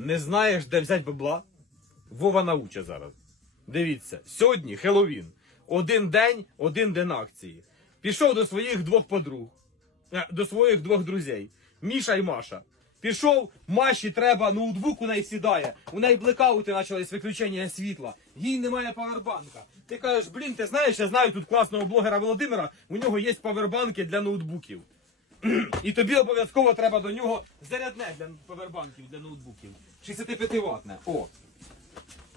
Не знаєш, де взяти бабла? Вова науча зараз. Дивіться, сьогодні Хеллоуін. Один день, один день акції. Пішов до своїх двох подруг, е, до своїх двох друзей, Міша і Маша. Пішов, Маші треба, ноутбук у неї сідає, у неї блекаути почались виключення світла, їй немає павербанка. Ти кажеш, блін, ти знаєш, я знаю тут класного блогера Володимира, у нього є павербанки для ноутбуків. І тобі обов'язково треба до нього зарядне для павербанків для ноутбуків. 65 ватне. О.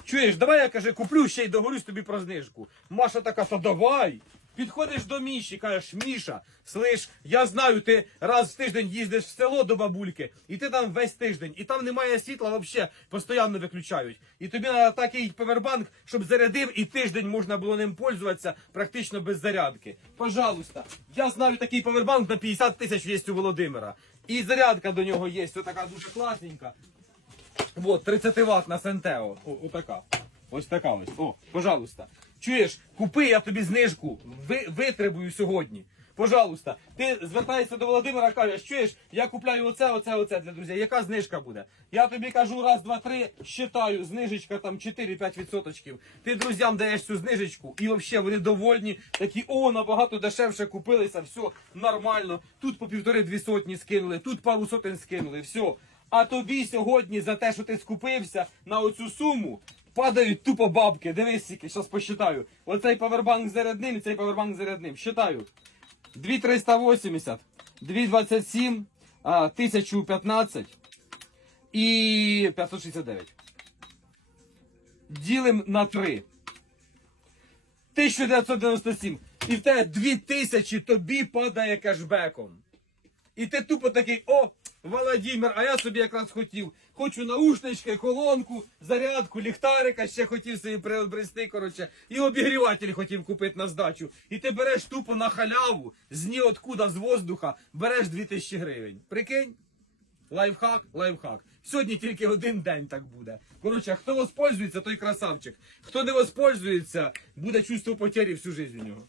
Чуєш, давай я каже, куплю ще й договорюсь тобі про знижку. Маша така, то давай. Підходиш до Міші, кажеш, Міша, слиш, я знаю, ти раз в тиждень їздиш в село до бабульки, і ти там весь тиждень, і там немає світла взагалі, постійно виключають. І тобі треба такий павербанк, щоб зарядив, і тиждень можна було ним пользуватися практично без зарядки. Пожалуйста, я знаю такий павербанк на 50 тисяч є у Володимира. І зарядка до нього є, ось така дуже класненька. Вот, 30 Вт на Сентео. О, отака. Ось така ось. О, пожалуйста. Чуєш, купи, я тобі знижку. Ви, витребую сьогодні. Пожалуйста, ти звертаєшся до Володимира, кажеш, чуєш, я купляю оце, оце, оце для друзів. Яка знижка буде? Я тобі кажу раз, два, три, считаю, знижечка там 4-5%. Ти друзям даєш цю знижечку, і взагалі вони довольні, такі, о, набагато дешевше купилися, все нормально. Тут по півтори-дві сотні скинули, тут пару сотень скинули, все. А тобі сьогодні за те, що ти скупився на оцю суму, падають тупо бабки. Дивись, скільки, зараз посчитаю. Оцей павербанк зарядним і цей павербанк зарядним. Считаю. 2380, 227, 1015 і 569. Ділим на 3. 1997. І в тебе 2000 тобі падає кешбеком. І ти тупо такий, о, Володимир, а я собі якраз хотів. Хочу наушнички, колонку, зарядку, ліхтарика, ще хотів собі приобрести, коротше, і обігріватель хотів купити на здачу. І ти береш тупо на халяву, з ніоткуда, з воздуха, береш 2000 гривень. Прикинь? Лайфхак, лайфхак. Сьогодні тільки один день так буде. Коротше, хто воспользується, той красавчик. Хто не воспользується, буде чувство потері всю життя у нього.